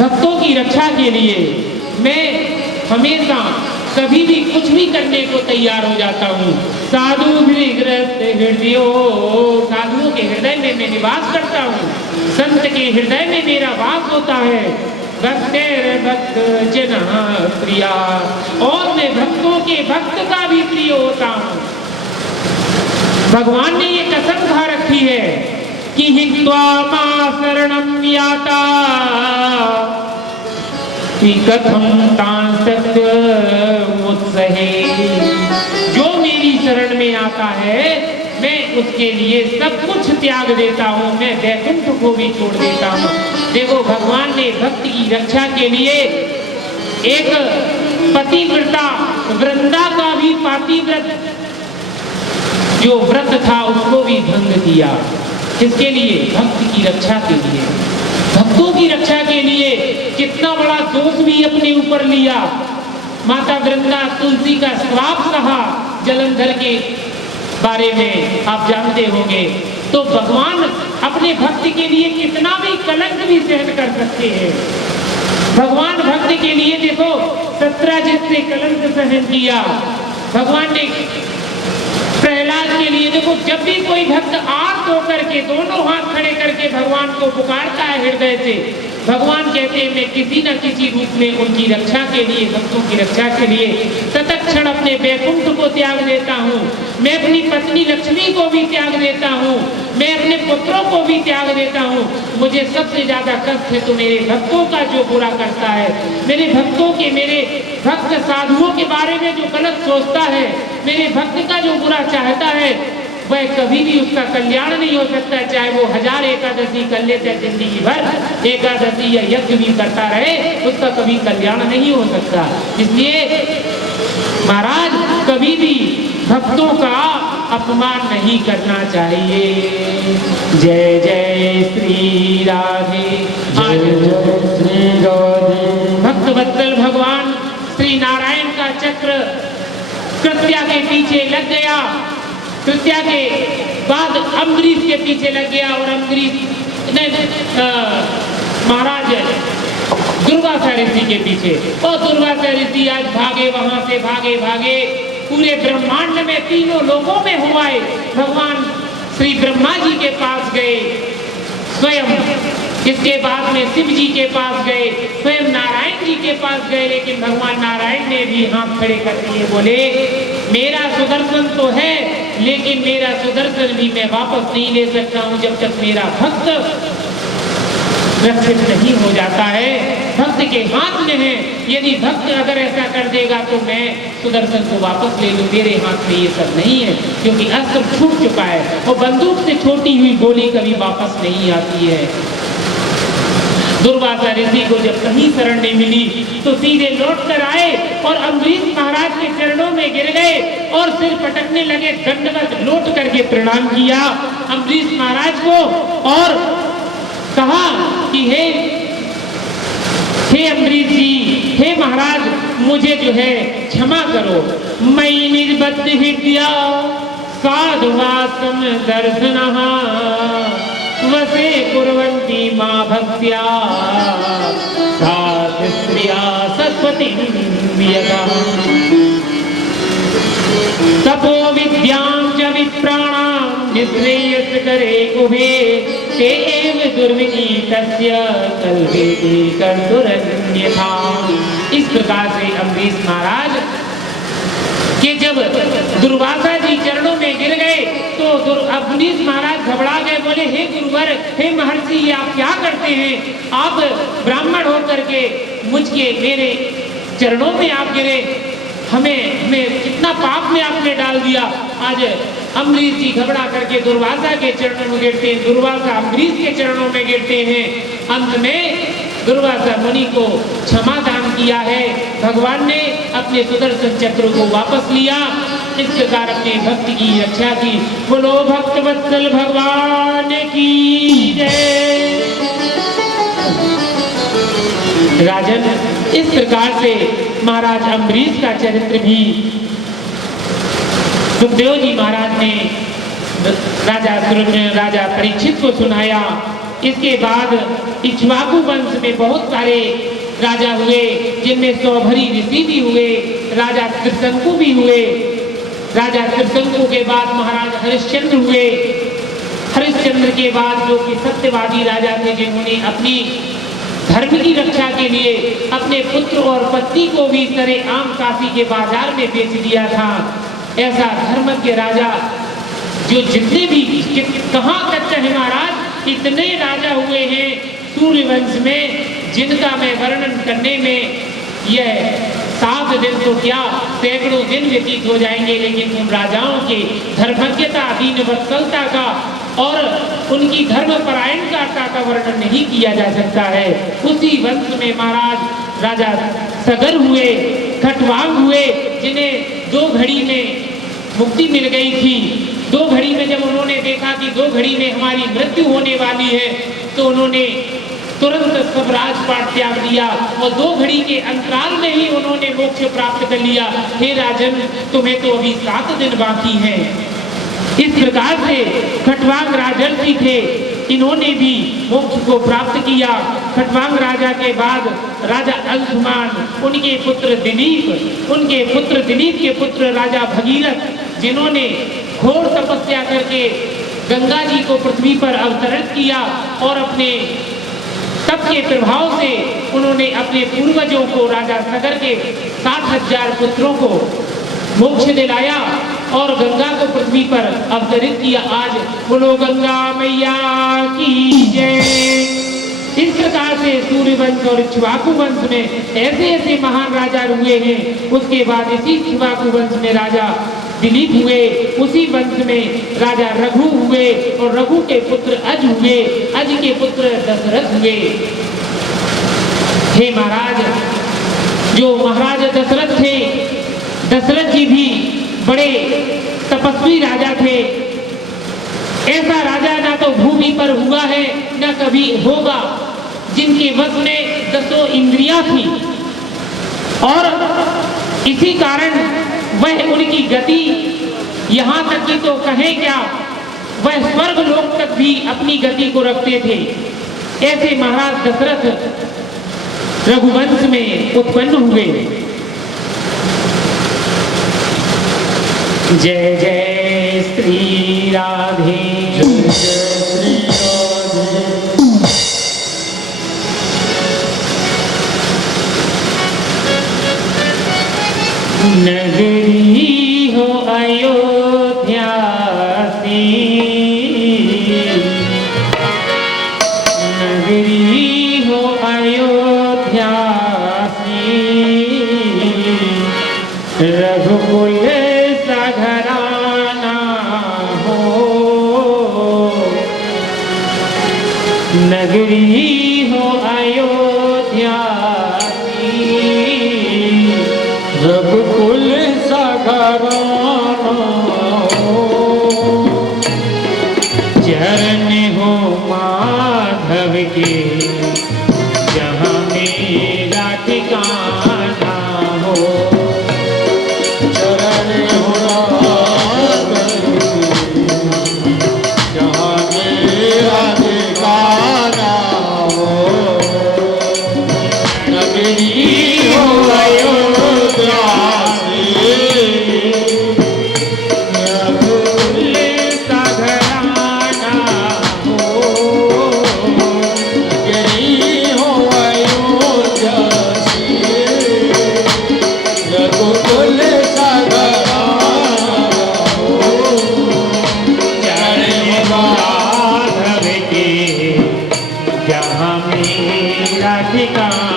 भक्तों की रक्षा के लिए मैं हमेशा कभी भी कुछ भी करने को तैयार हो जाता हूँ। साधु हृदय, साधुओं के हृदय में मैं निवास करता हूँ, संत के हृदय में मेरा वास होता है। भक्त जना प्रिया, और मैं भक्तों के भक्त का भी प्रिय होता हूँ। भगवान ने ये कसम खा रखी है कि हित्वा मां शरणम याता कि कथम तांसक मुत्सहे, जो मेरी शरण में आता है मैं उसके लिए सब कुछ त्याग देता हूँ, मैं वैकुंठ को भी छोड़ देता हूँ। देखो भगवान ने भक्त की रक्षा के लिए एक पतिव्रता वृंदा का भी पातिव्रत जो व्रत था उसको भी भंग किया। किसके लिए? भक्त की रक्षा के लिए, भक्तों की रक्षा के लिए। कितना बड़ा दोष भी अपने ऊपर लिया। माता वृंदा तुलसी का श्राप कहा जलंधर के बारे में आप जानते होंगे। तो भगवान अपने भक्त के लिए कितना भी कलंक भी सहन कर सकते हैं। भगवान भक्त के लिए देखो 17 जिससे कलंक सहन किया। भगवान ने प्रहलाद के लिए देखो, जब भी कोई भक्त आर्त होकर के दोनों हाथ खड़े करके भगवान को पुकारता है हृदय से, भगवान कहते हैं मैं किसी न किसी रूप में उनकी रक्षा के लिए, भक्तों की रक्षा के लिए तत्क्षण अपने वैकुंठ को त्याग देता हूँ, मैं अपनी पत्नी लक्ष्मी को भी त्याग देता हूँ, मैं अपने पुत्रों को भी त्याग देता हूँ। मुझे सबसे ज्यादा कष्ट है तो मेरे भक्तों का जो बुरा करता है, मेरे भक्तों के, मेरे भक्त साधुओं के बारे में जो गलत सोचता है, मेरे भक्त का जो बुरा चाहता है, वह कभी भी उसका कल्याण नहीं हो सकता। चाहे वो 1000 एकादशी कर लेते जिंदगी भर, एकादशी या यज्ञ भी करता रहे, उसका कभी कल्याण नहीं हो सकता। इसलिए महाराज कभी भी भक्तों का अपमान नहीं करना चाहिए। जय जय श्री राधे, आज श्री राधे। भक्त वत्सल भगवान श्री नारायण का चक्र कृत्या के पीछे लग गया, कृत्या के बाद अम्बरीश के पीछे लग गया, और अम्बरीश ने महाराज दुर्वासा ऋषि के पीछे, और दुर्वासा ऋषि आज भागे, वहां से भागे भागे पूरे ब्रह्मांड में तीनों लोगों में हुआए। भगवान श्री ब्रह्मा जी के पास गए स्वयं, इसके बाद में शिव जी के पास गए, स्वयं नारायण जी के पास गए, लेकिन भगवान नारायण ने भी हाथ खड़े कर दिए, बोले मेरा सुदर्शन तो है, लेकिन मेरा सुदर्शन भी मैं वापस नहीं ले सकता हूँ जब तक मेरा भक्त रक्षित नहीं हो जाता है। भक्त के हाथ में है, यदि भक्त अगर ऐसा कर देगा तो मैं सुदर्शन को वापस ले लूं, मेरे हाथ में ये सब नहीं है, क्योंकि अस्त्र छूट चुका है और बंदूक से छोटी हुई गोली कभी वापस नहीं आती है। दुर्वासा ऋषि को जब कहीं शरण नहीं मिली तो सीधे लौट कर आए और अम्बरीश महाराज के चरणों में गिर गए और सिर पटकने लगे, दंडवत लौट करके प्रणाम किया अम्बरीश महाराज को और कहा कि हे अम्बरीश जी, हे महाराज, मुझे जो है क्षमा करो, मैं निर्बद्ध हृदय साधुवासम दर्शनः वसे कुर्वन्ति मां भक्त्या साध स्त्रिया सरस्वती तपो विद्यां च विप्राणां निश्रेयस करे उभे ते एव दुर्विनीतस्य कल्पेते कर्तुरन्यथा। इस प्रकार से अम्बरीश महाराज कि जब दुर्वासा जी चरणों में गिर गए तो अम्बरीश महाराज घबरा गए, बोले हे गुरुवर, हे महर्षि, ये आप क्या करते हैं? आप ब्राह्मण होकर के मुझके मेरे चरणों में आप गिरे, हमें कितना पाप में आपने डाल दिया। आज अम्बरीश जी घबरा करके दुर्वासा के चरणों में गिरते हैं, दुर्वासा अम्बरीश के चरणों में गिरते हैं। अंत में दुर्वासा मुनि को क्षमा दान किया है, भगवान ने अपने सुदर्शन चक्र को वापस लिया। इस प्रकार अपने भक्त की रक्षा की। बोलो भक्त वत्सल भगवान की जय। राजन, इस प्रकार से महाराज अम्बरीश का चरित्र भी सुखदेव जी महाराज ने राजा परीक्षित को सुनाया इसके बाद इक्ष्वाकु वंश में बहुत सारे राजा हुए, जिनमें सौभरी ऋषि भी हुए, राजा त्रिशंकु भी हुए। राजा त्रिशंकु के बाद महाराज हरिश्चंद्र हुए। हरिश्चंद्र के बाद जो कि सत्यवादी राजा थे, जिन्होंने अपनी धर्म की रक्षा के लिए अपने पुत्र और पत्नी को भी सरेआम काशी के बाजार में बेच दिया था। ऐसा धर्म के राजा जो जितने भी कहाँ तक चाहे महाराज, इतने राजा हुए हैं सूर्यवंश में, जिनका मैं वर्णन करने में यह 7 दिन तो क्या सैकड़ों दिन व्यतीत हो जाएंगे, लेकिन उन राजाओं की धर्मज्ञता, दीन वत्सलता का और उनकी धर्मपरायणता का वर्णन नहीं किया जा सकता है। उसी वंश में महाराज राजा सगर हुए, खटवांग हुए, जिन्हें 2 घड़ी में मुक्ति मिल गई थी। 2 घड़ी में जब उन्होंने देखा कि 2 घड़ी में हमारी मृत्यु होने वाली है, तो उन्होंने तुरंत सब राजपाट त्याग दिया और 2 घड़ी के अंतराल में ही उन्होंने मोक्ष प्राप्त कर लिया। हे राजन, तुम्हें तो अभी 7 दिन बाकी है। इस प्रकार से खटवांग राजर्षि थे, इन्होंने भी मोक्ष को प्राप्त किया। खटवांग राजा के बाद राजा अंशुमान, उनके पुत्र दिलीप, उनके पुत्र दिलीप के पुत्र राजा भगीरथ, जिन्होंने घोर तपस्या करके गंगा जी को पृथ्वी पर अवतरित किया और अपने तप के प्रभाव से उन्होंने अपने पूर्वजों को, राजा सगर के 60,000 पुत्रों को मोक्ष दिलाया और गंगा को पृथ्वी पर अवतरित किया। आज बोलो गंगा मैया की जय। इस प्रकार से सूर्यवंश और इक्ष्वाकु वंश में ऐसे ऐसे महान राजा हुए हैं। उसके बाद इसी इक्ष्वाकु वंश में राजा दिलीप हुए, उसी वंश में राजा रघु हुए और रघु के पुत्र अज हुए, अज के पुत्र दशरथ हुए। हे महाराज, जो महाराज दशरथ थे, दशरथ जी भी बड़े तपस्वी राजा थे। ऐसा राजा ना तो भूमि पर हुआ है ना कभी होगा, जिनके वश में 10 इंद्रियां थी और इसी कारण वह उनकी गति यहाँ तक कि तो कहें क्या, वह स्वर्ग लोक तक भी अपनी गति को रखते थे। ऐसे महाराज दशरथ रघुवंश में उत्पन्न हुए। जय जय श्री राधे, जय श्री राधे। नगरी हो अयोध्या सी, नगरी हो अयोध्या सी, रघुकुल घराना हो। नगरी हो अयोध्या की, रघुकुल सा घराना हो। चरण हो माधव के, जहाँ मेरा ठिकाना हो। जहाँ मेरा ठिकाना